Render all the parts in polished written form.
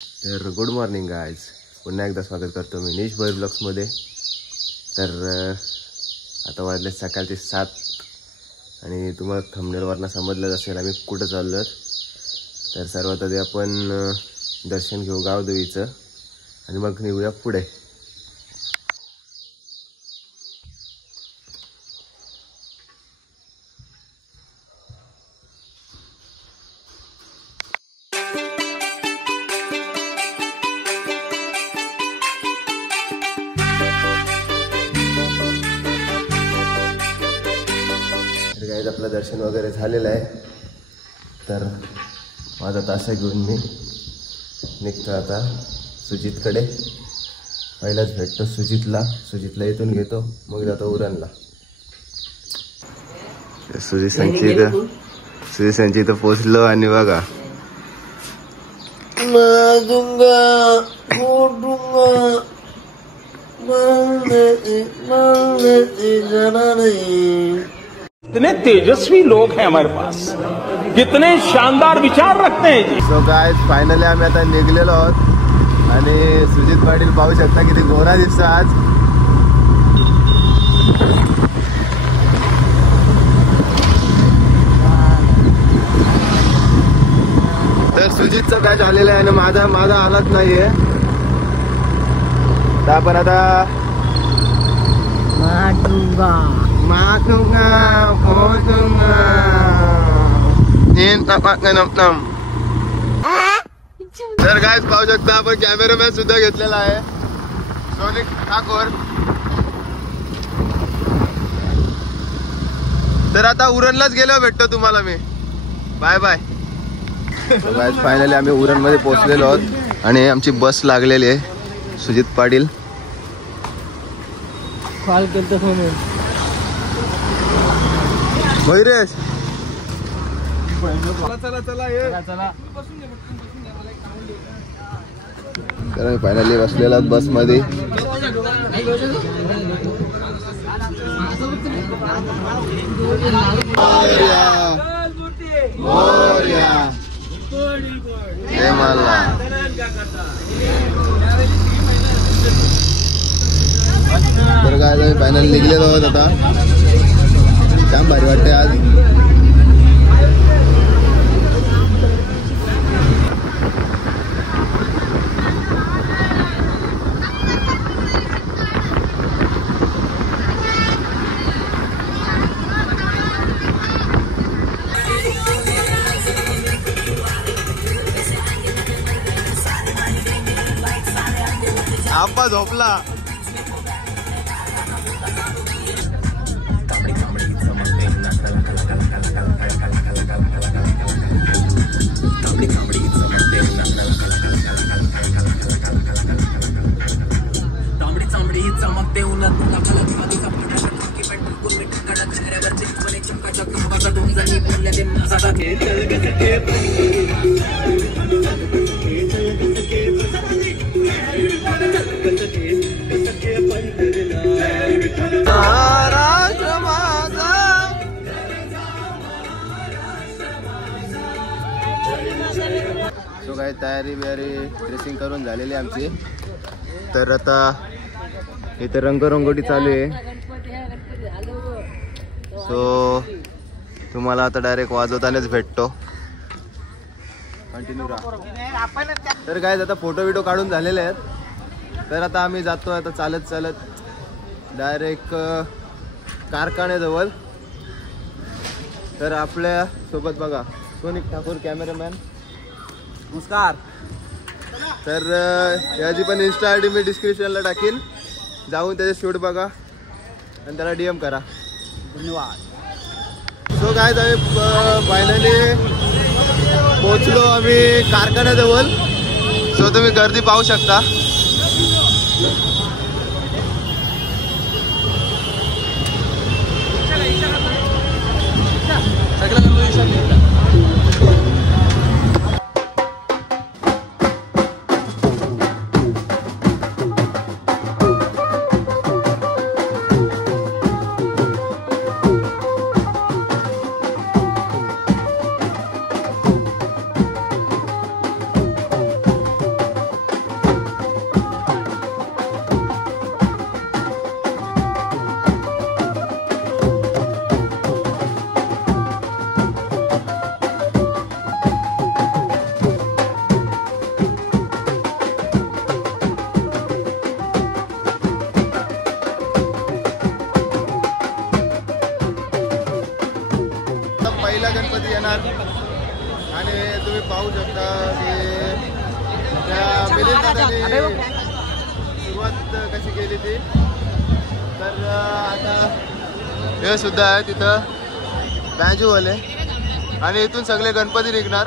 तर good morning guys, पुन्हा एकदा स्वागत करतो मी निश भोयर ब्लॉग्समध्ये। तर आता वाजले सकाळचे 7 आणि तुम्हाला थंबनेलवरनं समजलं असेल आम्ही कुठं चाललो। तर सर्वात आधी आपण दर्शन घेऊ गावदेवीचं आणि मग निघूया पुढे। आपलं दर्शन वगैरे झालेलं आहे। तर माझा तासा घेऊन मी निघतो आता सुजितकडे। पहिलाच भेटतो सुजितला इथून घेतो, मग जातो उरणला। सुजित इथं पोचलो आणि बघा कितने तेजस्वी लोग हैं हमारे पास, कितने शानदार विचार रखते हैं जी। सो गाइस, फायनली आम्ही आता निघलेलो आहोत आणि सुजित पाटील पाहू शकता किती गोरा दिसतो आज। तर सुजितचं काय झालेलं आहे आणि माझा हालत नाहीये। तर आपण आता तर गाइस पाहू शकता आपण कॅमेरामॅन सुद्धा घेतलेला आहे, सोनिक ठाकोर। तर आता उरणलाच गेलो भेटतो तुम्हाला मी। Bye bye. गाइस फायनली आम्ही उरण मध्ये पोहोचलेलो आहोत आणि आमची बस लागलेली आहे। सुजित पाटील कॉल करतो फोन मयुरेश, तर फायनली बसलेला बस मध्ये। तर काय फायनल निघलेलो आहोत आता। काम भारी वाटते आज। आप्पा झोपला। सो काय तयारी ड्रेसिंग करून झालेली आमची। तर आता इथे रंगरंगोटी चालू आहे। सो तुम्हाला आता डायरेक्ट वाजवतानाच भेटतो, कंटिन्यू राहा। तर काय आता फोटो बिटो काढून झालेले आहेत। तर आता आम्ही जातो आता चालत डायरेक्ट कारखान्याजवळ। तर आपल्या सोबत बघा सोनिक ठाकूर कॅमेरामॅन, नमस्कार। तर याची पण इंस्टा आयडी मी डिस्क्रिप्शनला टाकीन, जाऊन त्याचे शूट बघा आणि त्याला DM करा। धन्यवाद। सो काय आम्ही फायनली पोचलो आम्ही कारखान्याजवळ। सो तुम्ही गर्दी पाहू शकता। सुरुवात कशी केली ती. तर आता हे सुद्धा आहे तिथं बॅजूवाले आणि इथून सगळे गणपती निघणार.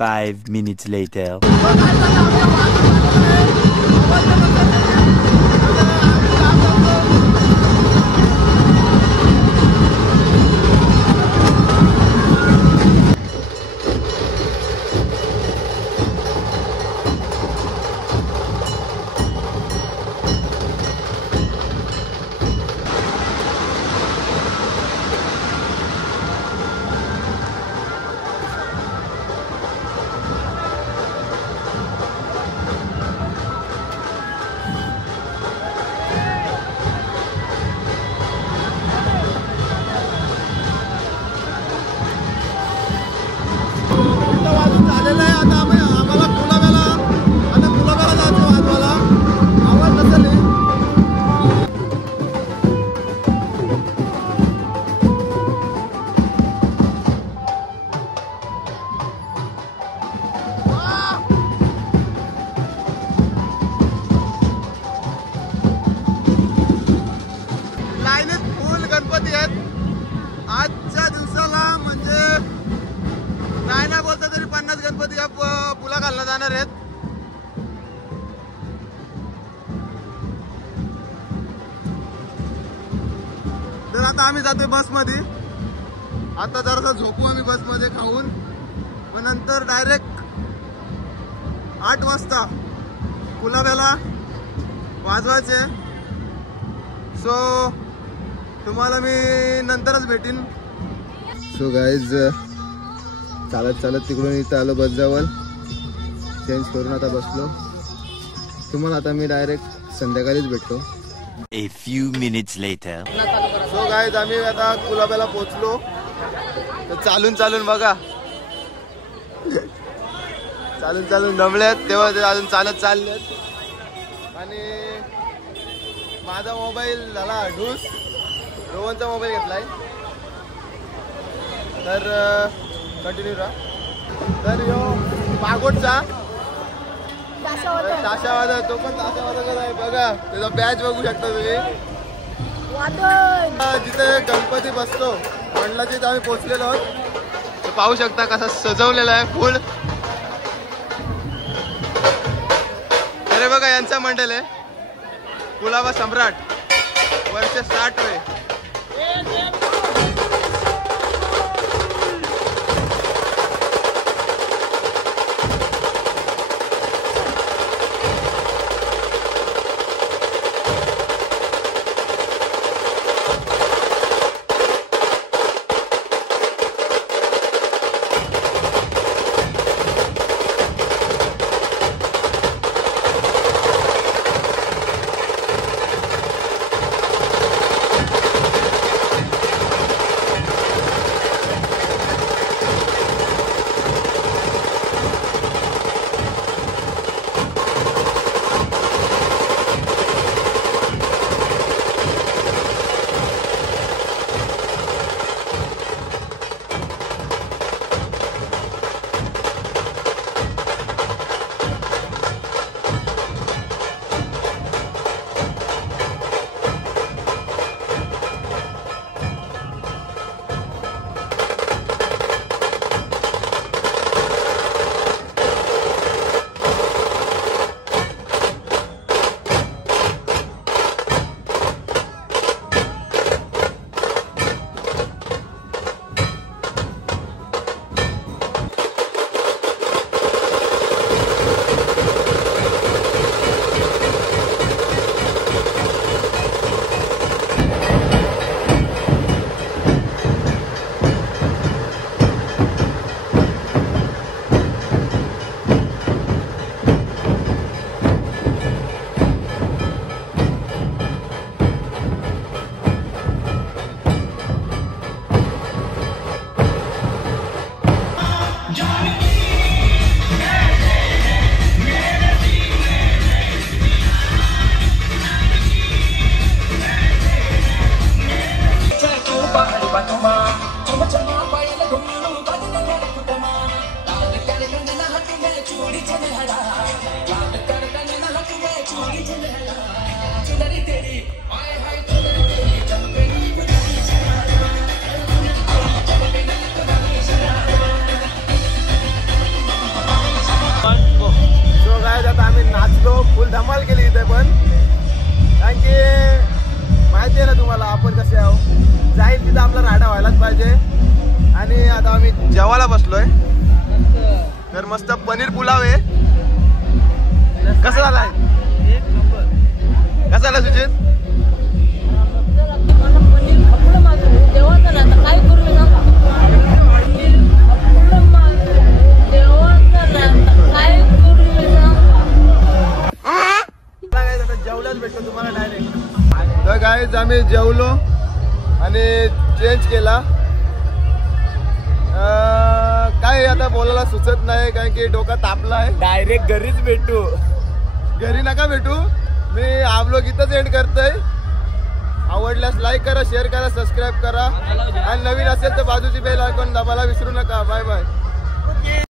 Five minutes later. आजच्या दिवसाला म्हणजे नाही बोलता तरी 50 गणपती या पुला घालला जाणार आहेत. तर आता आम्ही जातोय बस मध्ये. आता जरासा झोपू आम्ही बस मध्ये खाऊन, मग नंतर डायरेक्ट 8 वाजता कुलाब्याला वाजवायचे. सो तुम्हाला मी नंतरच भेटीन. सो गाईज चालत चालत तिकडून इथं आलो बस जवळ, चेंज करून आता बसलो. तुम्हाला आता मी डायरेक्ट संध्याकाळीच भेटतो. A few minutes later. So guys आम्ही आता कुलाब्याला पोहोचलो. चालून चालून बघा, चालून चालून दमलेत तेव्हा ते अजून चालत चाललेत. आणि माझा मोबाईल झाला ढूस, रोहनचा मोबाईल घेतलाय. तर कंटिन्यू राहा. तर यो पागोटचा ताशावादा, तो पण ताशावादा आहे बघा. त्याचा बॅच बघू शकता तुम्ही. जिथे गणपती बसतो मंडला तिथे आम्ही पोहोचलेलो आहोत. तर पाहू शकता कसा सजवलेला आहे फुल. अरे बघा यांचा मंडल आहे कुलाबा सम्राट, वर्ष 60 वे. सो गाईज आता आम्ही नाचलो, फुल धमाल केली इथे पण, कारण की माहिती आहे ना तुम्हाला आपण कसे आहो, जाईल तिथं आपला राडा व्हायलाच पाहिजे. आणि आता आम्ही जेवायला बसलोय. तर मस्त पनीर पुलाव आहे. कसं झालाय? कसं झालं सुजित? जेवल्याच भेटतो तुम्हाला डायरेक्ट. तर गाईज आम्ही जेवलो आणि चेंज केला. काय आता बोलायला सुचत नाही, कारण की डोका तापला आहे. डायरेक्ट घरीच भेटू. घरी नका भेटू, मी हा व्लॉग इथंच एंड करतोय. आवडल्यास लाईक करा, शेअर करा, सबस्क्राईब करा आणि नवीन असेल तर बाजूची बेल आयकॉन दाबायला विसरू नका. Bye bye.